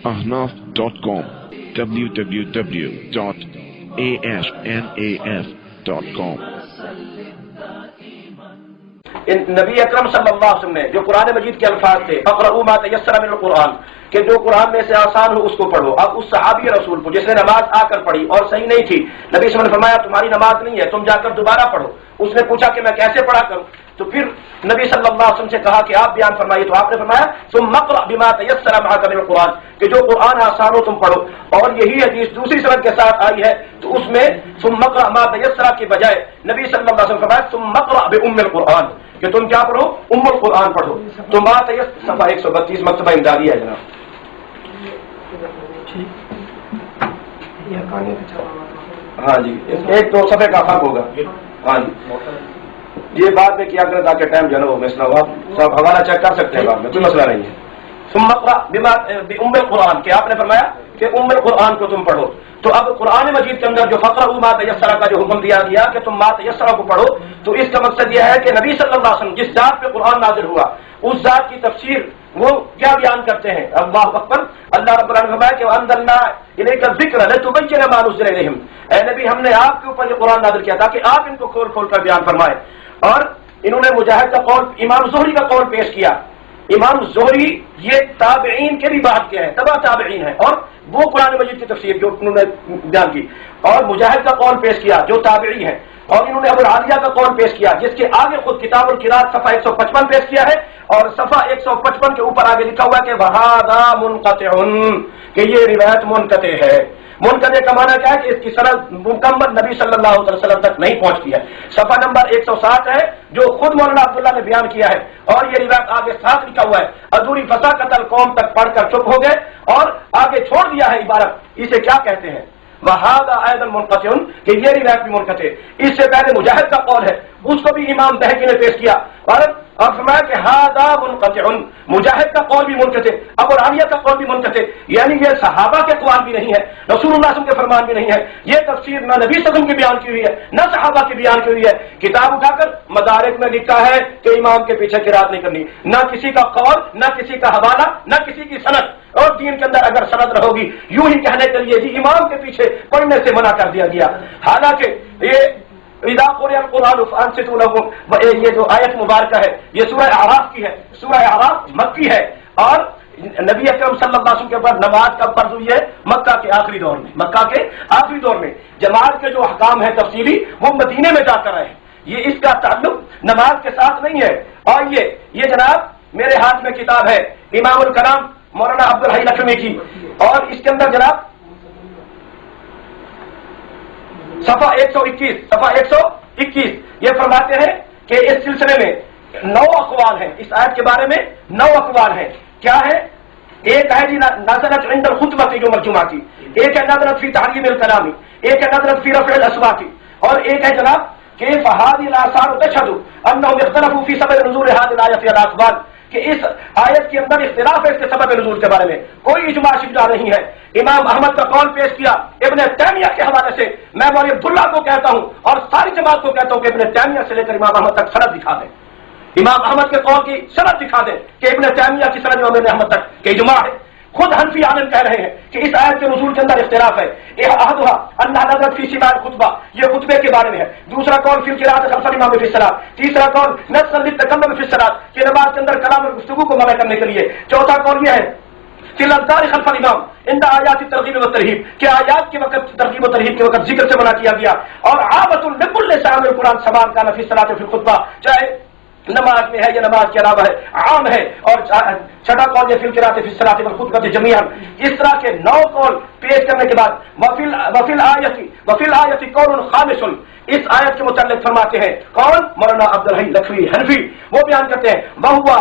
ahnaf.com www.ahnaf.com نبی اکرم صلی اللہ علیہ وسلم نے جو قرآن مجید کے الفاظ تھے فقرؤوا ما تیسر من القرآن کہ جو قرآن میں سے آسان ہو اس کو پڑھو. اب اس صحابی رسول کو جس نے نماز آ کر پڑھی اور صحیح نہیں تھی، نبی صلی اللہ علیہ وسلم نے فرمایا تمہاری نماز نہیں ہے، تم جا کر دوبارہ پڑھو. اس نے پوچھا کہ میں کیسے پڑھا کروں؟ تو پھر نبی صلی اللہ علیہ وسلم سے کہا کہ آپ بیان فرمائیے. تو آپ نے فرمایا ثم اقرأ بما تیسر معك من القرآن کہ جو قرآن آسان ہو تم پڑھو. اور یہی حدیث دوسری سند کے ساتھ آئی ہے تو اس میں ثم اقرأ ما تیسر کی بجائے نبی صلی اللہ علیہ وسلم نے فرمایا ثم اقرأ بأم القرآن کہ تم کیا پڑھو؟ ام القرآن پڑھو. تو ما تیسر صفحہ 132 مکتبہ امدادی ہے جناب. ہاں جی ایک دو صفحے کا فرق ہوگا. ہاں جی یہ بعد میں کیا کریں تاکہ ٹائم جو ہے وہ مسئلہ ہو. آپ سب حوالہ چیک کر سکتے ہیں بعد میں، کوئی مسئلہ نہیں ہے. ثم اقرأ بأم القرآن کہ آپ نے فرمایا کہ ام القرآن کو تم پڑھو. تو اب قرآن مجید کے اندر جو فقرؤوا ما تیسر کا جو حکم دیا گیا کہ تم ما تیسر کو پڑھو، تو اس کا مقصد یہ ہے کہ نبی صلی اللہ علیہ وسلم جس ذات پہ قرآن نازل ہوا اس ذات کی تفسیر وہ کیا بیان کرتے ہیں. اللہ اکبر. اللہ رب العالمین نے فرمایا کہ وانزلنا الیک الذکر لتبین ما نزل الیہم. اے نبی ہم نے آپ کے اوپر یہ قرآن نازل کیا تاکہ آپ ان کو کھول کھول کر بیان فرمائیں. اور انہوں نے مجاہد کا قول، امام زہری کا قول پیش کیا. امام زہری یہ تابعین کے بھی بعد کے ہیں، تبع تابعین ہیں، اور وہ قرآن مجید کی تفسیر جو انہوں نے بیان کی. اور مجاہد کا قول پیش کیا جو تابعی ہے. اور انہوں نے ابو العالیہ کا قول پیش کیا جس کے آگے خود کتاب القراءت صفحہ 155 پیش کیا ہے، اور صفحہ 155 کے اوپر آگے لکھا ہوا ہے کہ وہذا منقطع کہ یہ روایت منقطع ہے. منقطع کا معنی کیا ہے کہ اس کی سند مکمل نبی صلی اللہ علیہ وسلم تک نہیں پہنچتی ہے. صفحہ نمبر 160 ہے جو خود مولانا عبداللہ نے بیان کیا ہے، اور یہ روایت آگے ساتھ لکھا ہوا ہے ادھوری فساقت القوم تک پڑھ کر چپ ہو گئے اور آگے چھوڑ دیا ہے عبارت. اسے کیا کہتے ہیں؟ وہذا ایضا منقطع کہ یہ روایت بھی منقطع. اس سے پہلے مجاہد کا قول ہے اس کو بھی امام بہقی نے پیش کیا اور فرمایا کہ ھذا منقطع. مجاہد کا قول بھی منقطع، ابو العالیہ کا قول بھی منقطع. یعنی یہ صحابہ کے اقوال بھی نہیں ہے، رسول اللہ صلی اللہ علیہ وسلم کے فرمان بھی نہیں ہے. یہ تفسیر نہ نبی صلی اللہ علیہ وسلم کی بیان کی ہوئی ہے نہ صحابہ کی بیان کی ہوئی ہے. کتاب اٹھا کر مدارک میں لکھا ہے کہ امام کے پیچھے قرات نہیں کرنی. نہ کسی کا قول، نہ کسی کا حوالہ، نہ کسی کی سند. اور دین کے اندر اگر سند رہوگی یوں ہی کہنے کے لیے جی امام کے پیچھے پڑھنے سے منع کر دیا گیا. حالانکہ یہ اذا قرئ القرآن فانصتوا له یہ جو آیت مبارکہ ہے یہ سورہ اعراف کی ہے. سورہ اعراف مکی ہے اور نبی اکرم صلی اللہ علیہ وسلم کے بعد نماز کب فرض ہوئی ہے؟ مکہ کے آخری دور میں. مکہ کے آخری دور میں جماعت کے جو احکام ہیں تفصیلی وہ مدینے میں جا کر آئے ہیں. یہ اس کا تعلق نماز کے ساتھ نہیں ہے. اور یہ جناب میرے ہاتھ میں کتاب ہے امام الکلام مولانا عبدالحی لکھنوی کی، اور اس کے اندر جناب صفحہ 121 یہ فرماتے ہیں کہ اس سلسلے میں 9 اقوال ہیں. اس آیت کے بارے میں 9 اقوال ہیں. کیا ہے؟ ایک ہے جی نظرت عند الخطبہ کی جو مرجومہ کی، ایک ہے نظرت فی تحریم الکلامی، ایک ہے نظرت فی رفع الاصوات، اور ایک ہے جناب کہ فہذه الاثار تشهد انهم اختلفوا فی سبب نزول هذه الايه على الاقوال کہ اس آیت کے اندر اختلاف ہے اس کے سبب نزول کے بارے میں. کوئی اجماع شجاع نہیں ہے. امام احمد کا قول پیش کیا ابن تیمیہ کے حوالے سے. میں مولوی عبداللہ کو کہتا ہوں اور ساری جماعت کو کہتا ہوں کہ ابن تیمیہ سے لے کر امام احمد تک سند دکھا دیں. امام احمد کے قول کی سند دکھا دیں کہ ابن تیمیہ کی سند امام احمد تک کہ اجماع ہے. خود حنفی عالم کہہ رہے ہیں کہ اس آیت کے نزول کے اندر اختلاف ہے. احدھا اللہ نظرت فی سماع الخطبہ یہ خطبے کے بارے میں ہے. دوسرا قول فی القراءۃ خلف الامام فی الصلاۃ. تیسرا قول نص للتکلم فی الصلاۃ کہ نماز کے اندر کلام اور گفتگو کو منع کرنے کے لیے. چوتھا قول یہ ہے فی الاذکار خلف الامام عند آیات الترغیب والترہیب کہ آیات کے وقت ترغیب و ترہیب کے وقت ذکر سے منع کیا گیا. اور عامۃ لکل سامع القرآن سواء کان فی الصلاۃ فی الخطبہ چاہے نماز میں ہے یا نماز کے علاوہ ہے عام ہے. اور چھٹا قول یہ فی القراءۃ فی الصلاۃ والخطبۃ جميعا. اس طرح کے 9 قول پیش کرنے کے بعد وفی الآیت قول خامس اس آیت کے متعلق فرماتے ہیں کون؟ مولانا عبدالحی لکھنوی حنفی. وہ بیان کرتے ہیں وہو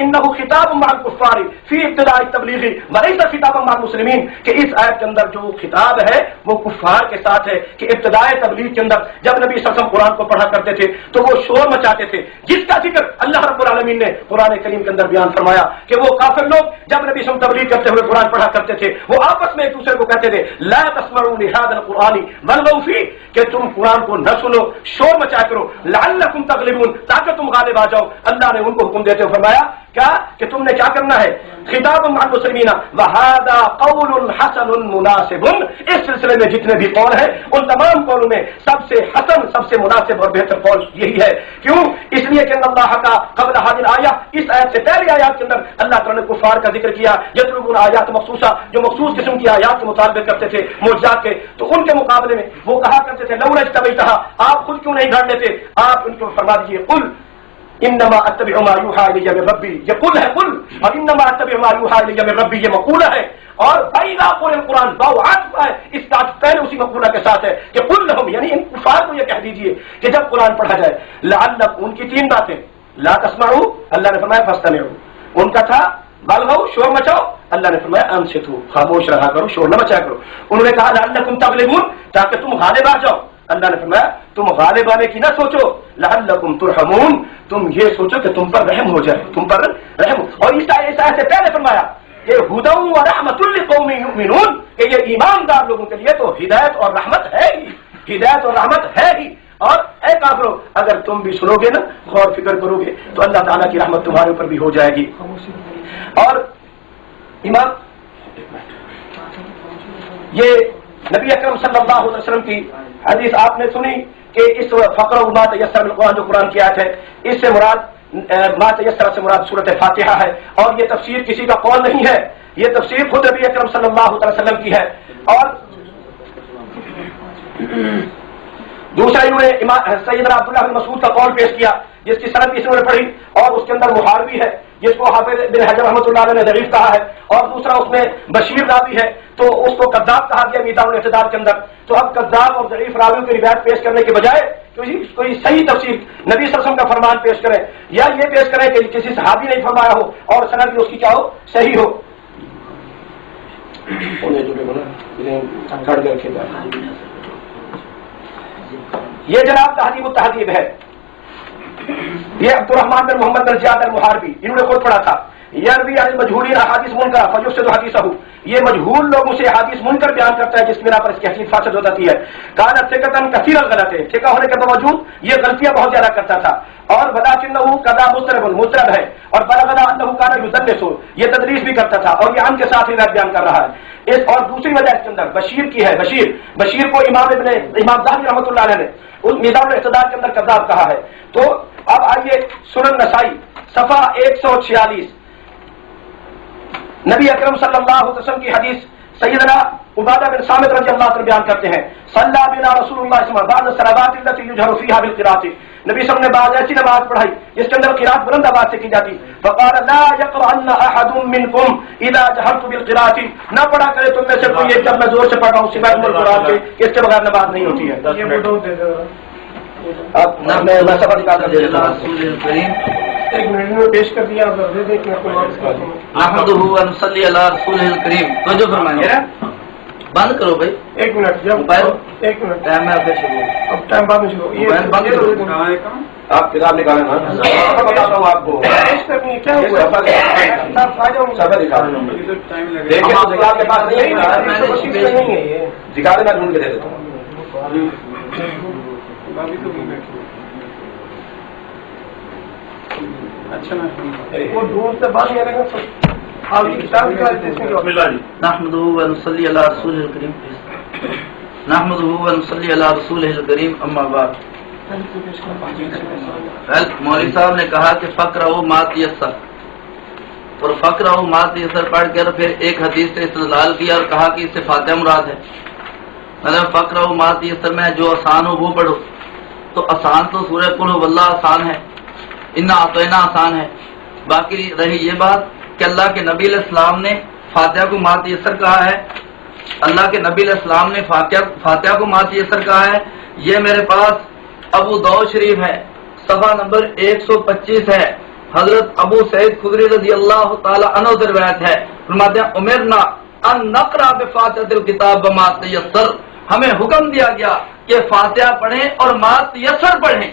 انہ خطاب مع الکفار فی ابتداء التبلیغ وليس خطابا مع المسلمین کہ اس آیت کے اندر جو خطاب ہے وہ کفار کے ساتھ ہے کہ ابتداء تبلیغ کے اندر جب نبی صلی اللہ علیہ وسلم قرآن کو پڑھا کرتے تھے تو وہ شور مچاتے تھے جس کا ذکر اللہ رب العالمین نے قرآن کریم کے اندر بیان فرمایا کہ وہ کافر لوگ جب نبی صلی اللہ علیہ وسلم تبلیغ کرتے ہوئے قرآن پڑھا کرتے تھے وہ آپس میں ایک دوسرے کو کہتے تھے لا تسمعوا لهذا القرآن والغوا فيه کہ تم قرآن کو نہ سنو شور مچا کرو لعلکم تغلبون تاکہ تم غالب آ جاؤ. اللہ نے ان کو حکم دیتے ہوئے فرمایا کیا کہ تم نے کیا کرنا ہے؟ خطاب مع المسلمین وہذا قول حسن مناسب، اس سلسلے میں جتنے بھی قول ہیں ان تمام قولوں میں سب سے حسن، سب سے مناسب اور بہتر قول یہی ہے۔ کیوں؟ اس لیے کہ اللہ کا قبل حاضر آیا، اس آیت سے پہلی آیات کے اندر اللہ تعالیٰ نے کفار کا ذکر کیا، یطلبون آیات مخصوصہ، جو مخصوص قسم کی آیات کے مطالبے کرتے تھے معجزات کے، تو ان کے مقابلے میں وہ کہا کرتے تھے لولا اجتبیتھا، آپ خود کیوں نہیں گھڑ لیتے؟ آپ ان کو فرما دیجیے قل انما اتبع ما یوحی الی من ربی، یہ قل ہے قل، اور انما اتبع ما یوحی الی من ربی یہ مقولہ ہے، اور فإذا قرئ القرآن عطف ہے اس کا پہلے اسی مقولہ کے ساتھ ہے کہ قل لهم، یعنی ان کفار کو یہ کہہ دیجیے کہ جب قرآن پڑھا جائے لعلکم، ان کی تین باتیں، لا تسمعوا اللہ نے فرمایا فاستمعوا، ان کا تھا بالغوا شور مچاؤ، اللہ نے فرمایا انصتوا خاموش رہا کرو، شور نہ مچایا کرو، انہوں نے کہا لعلکم تغلبون تاکہ تم غالب آ جاؤ، اللہ نے فرمایا تم غالب آنے کی نہ سوچو، لعلکم ترحمون تم یہ سوچو کہ تم پر رحم ہو جائے، تم پر رحم ہو۔ اور اس آیت سے پہلے فرمایا کہ ہدی و رحمۃ لقوم یؤمنون، کہ یہ ایماندار لوگوں کے لیے تو ہدایت اور رحمت ہے ہی، ہدایت اور رحمت ہے ہی، اور اے کافرو اگر تم بھی سنو گے نا، غور فکر کرو گے تو اللہ تعالیٰ کی رحمت تمہارے اوپر بھی ہو جائے گی۔ اور امام یہ نبی اکرم صلی اللہ علیہ وسلم کی حدیث آپ نے سنی کہ اس فقر و ما تیسر من القرآن جو قرآن کی آیت ہے، اس سے مراد ما تیسر سے مراد سورۃ فاتحہ ہے، اور یہ تفسیر کسی کا قول نہیں ہے، یہ تفسیر خود نبی اکرم صلی اللہ علیہ وسلم کی ہے۔ اور دوسرا انہوں نے سیدنا عبداللہ بن مسعود کا قول پیش کیا جس کی سند اس نے پڑھی، اور اس کے اندر محاربی ہے جس کو حافظ بن حجر رحمۃ اللہ علیہ نے ضعیف کہا ہے، اور دوسرا اس میں بشیر راوی ہے تو اس کو کذاب کہا گیا میزان الاعتدال کے اندر۔ تو اب کذاب اور ضعیف راویوں کی روایت پیش کرنے کے بجائے کوئی صحیح تفسیر نبی صلی اللہ علیہ وسلم کا فرمان پیش کریں، یا یہ پیش کریں کہ کسی صحابی نے فرمایا ہو اور سند بھی اس کی کیا ہو، صحیح ہو۔ یہ جناب تہذیب التہذیب ہے، یہ عبد الرحمن بن محمد بن زیاد المحاربی انہوں نے خود پڑھا تھا، یروی عن المجہولین احادیث منکر فیفسد حدیثہ، یہ مجہول لوگوں سے حدیث منکر بیان کرتا ہے جس کی بنا پر اس کی حدیث فاسد ہو جاتی ہے۔ کان ثقۃ کثیر الغلط، ثقہ ہونے کے باوجود یہ غلطیاں بہت زیادہ کرتا تھا، اور ولکنہ کذا مضطرب ہے، اور بلغنا انہ کان یدلس، یہ تدلیس بھی کرتا تھا، اور یہ عن کے ساتھ روایت بیان کر رہا ہے۔ اس اور دوسری وجہ اس کے اندر بشیر کی ہے، بشیر کو امام ذہبی رحمۃ اللہ علیہ نے اس میزان الاعتدال کے اندر کذاب کہا ہے۔ تو اب آئیے سنن نسائی صفحہ 146، نبی اکرم صلی اللہ علیہ وسلم کی حدیث سیدنا عبادہ بن صامت رضی اللہ عنہ بیان کرتے ہیں، صلی بنا رسول اللہ صلی اللہ علیہ وسلم بعد الصلوات التي يجهر فيها بالقراءة، نبی صلی اللہ علیہ وسلم نے بعض ایسی نماز پڑھائی جس کے اندر قرات بلند آواز سے کی جاتی، فقال لا يقرأن احد منكم اذا جهرت بالقراءة، نہ پڑھا کرے تم میں سے کوئی ایک جب میں زور سے پڑھ رہا ہوں سوائے القرآن کے، اس کے بغیر نماز نہیں ہوتی ہے۔ اب میں سفر نکال کر دے دیتا ہوں، ایک منٹ میں پیش کر دیا، دے دے کہ احمدہ و نصلی علی رسول الکریم، تو جو فرمائیں بند کرو بھائی، ایک منٹ جب ایک منٹ ٹائم میں آپ کا شروع، اب ٹائم بعد میں شروع، بند کرو، آپ کتاب نکالیں نا، بتاتا ہوں آپ کو پیش کرنی ہے کیا دیکھیں آپ کے پاس نہیں ہے، نکالے میں ڈھونڈ کے دے دیتا ہوں۔ اچھا وہ دور سے بات نہیں رہے گا، آپ کی کتاب نحمدہ و نصلی علی رسول الکریم، نحمدہ و نصلی علی رسول الکریم، اما بعد۔ مولوی صاحب نے کہا کہ فقرہ ما تیسر، اور فقرہ ما تیسر پڑھ کر پھر ایک حدیث سے استدلال کیا اور کہا کہ اس سے فاتحہ مراد ہے، مطلب فقرہ ما تیسر میں جو آسان ہو وہ پڑھو، تو آسان تو سورہ قل هو اللہ آسان ہے، انا اعطینا آسان ہے، باقی رہی یہ بات کہ اللہ کے نبی علیہ السلام نے فاتحہ کو ما تیسر کہا ہے، اللہ کے نبی علیہ السلام نے فاتحہ کو ما تیسر کہا ہے، یہ میرے پاس ابو داؤد شریف ہے، صفحہ نمبر 125 ہے، حضرت ابو سعید خدری رضی اللہ تعالی عنہ سے روایت ہے، فرماتے ہیں امرنا ان نقرأ بفاتحۃ الکتاب بما تیسر، ہمیں حکم دیا گیا کہ فاتحہ پڑھیں اور ما تیسر پڑھیں۔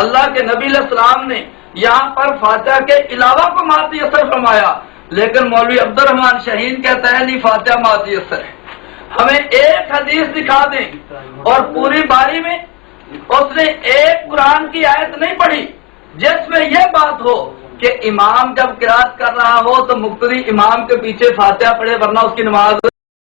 اللہ کے نبی علیہ السلام نے یہاں پر فاتحہ کے علاوہ کو ما تیسر فرمایا، لیکن مولوی عبد الرحمن شہین کہتا ہے نہیں فاتحہ ما تیسر ہے۔ ہمیں ایک حدیث دکھا دیں اور پوری باری میں اس نے ایک قرآن کی آیت نہیں پڑھی جس میں یہ بات ہو کہ امام جب قرات کر رہا ہو تو مقتدی امام کے پیچھے فاتحہ پڑھے ورنہ اس کی نماز